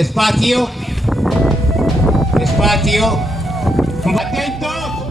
Despacio. Despacio. Atentos.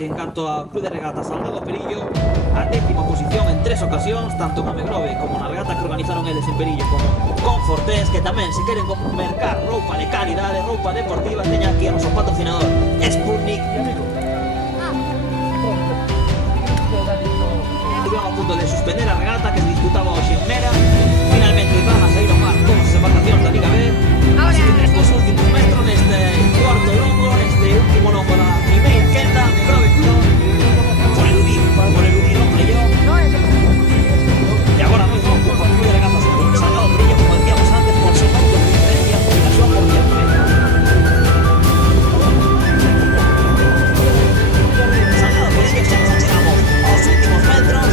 En canto a Club de Regatas Salgado Perillo, a 10ª posición en 3 ocasións, tanto na Megrove como na regata que organizaron eles en Perillo, como Confortés, que tamén se queren mercar roupa de calidade, roupa deportiva, teña aquí a noso patrocinador Sputnik. Estuvieron a punto de suspender a regata que se disputaba hoxe en Mera. Finalmente van a sair ao mar todas as embarcacións da Liga B. Así que nestes últimos metros, neste cuarto longo, neste último longo da primeira quenda, Megrove por eludir o playoff. E agora mesmo por Club de Regatas Salgado Perillo, como decíamos antes, por 6 puntos de diferencia, combinación por 10. Salgado Perillo, xa nos achegamos aos últimos metros.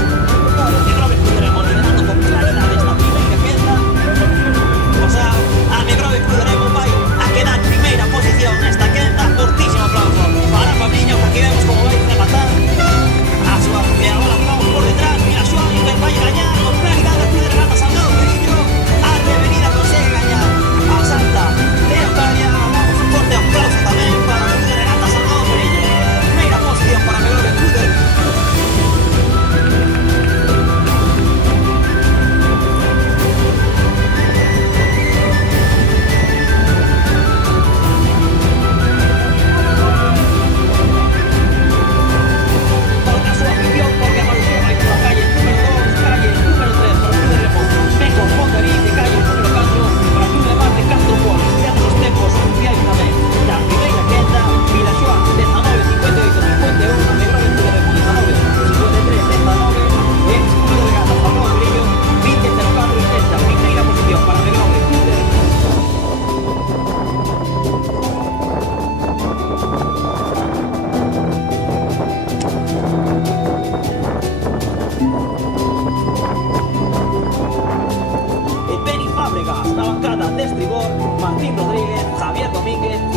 Megrove liderando con claridade esta primeira quenda. O sea, a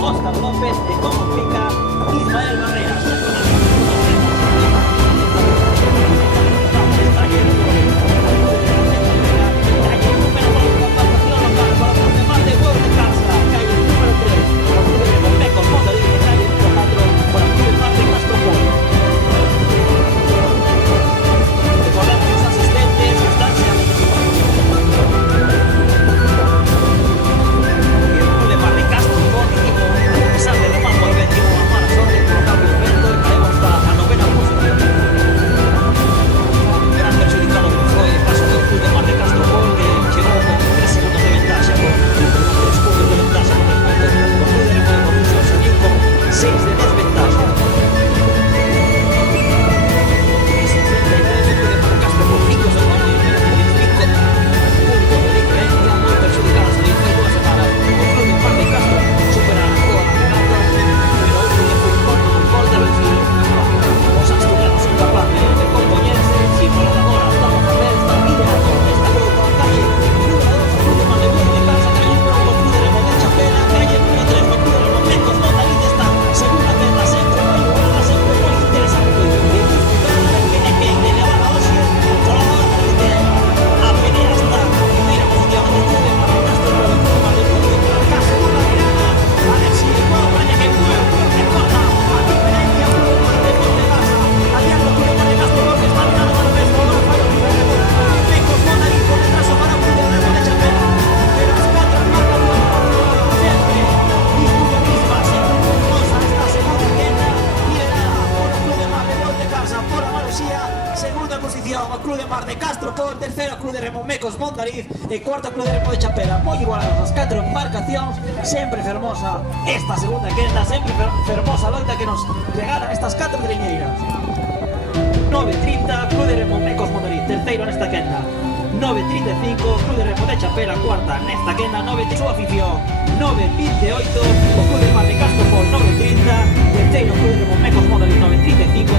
Óscar López e como pica Ismael Barreras. Segunda posición o Club de Mar de Castropol, tercero Club de Remo Mecos Mondariz e cuarto Club de Remo de Chapela. Moi igualadas as 4 embarcacións, sempre fermosa esta segunda quenda, sempre fermosa loita que nos regalan estas 4 triñeiras. 9:30 Club de Remo Mecos Mondariz, terceiro nesta quenda. 9:35 Club de Remo de Chapela, cuarta nesta quenda. 9:30 súa afición. 9:28 o Club de Mar de Castropol, 9:30 terceiro Club de Remo Mecos Mondariz, 9:35.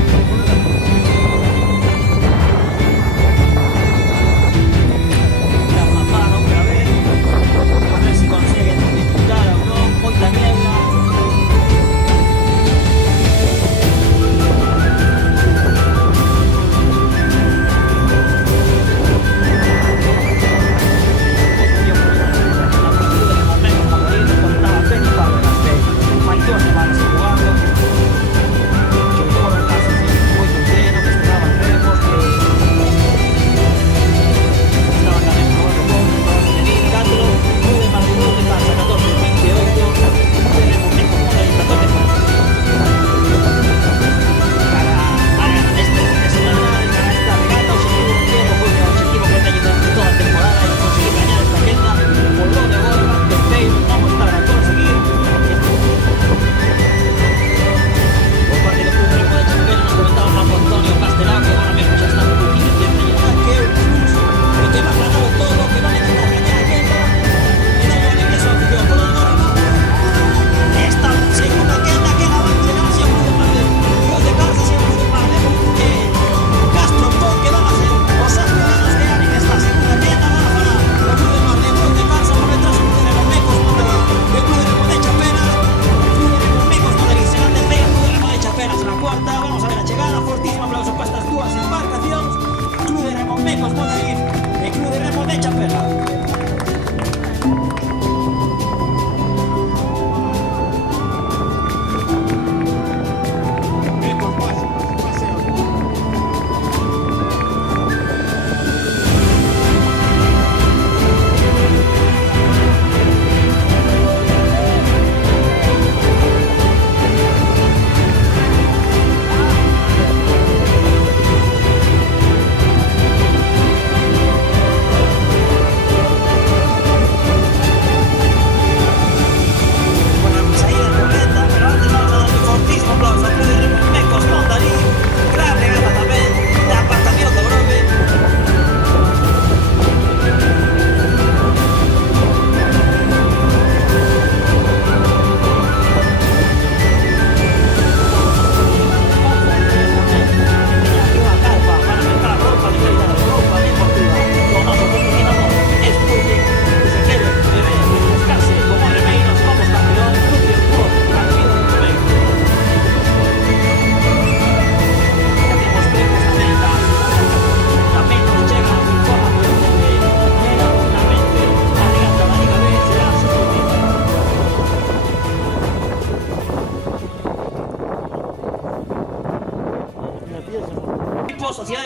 Muy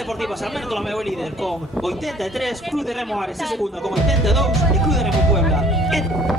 Deportiva Sarmiento la mejor líder con 83, Club de Remo Ares de segundo con 82 y Club de Remo Puebla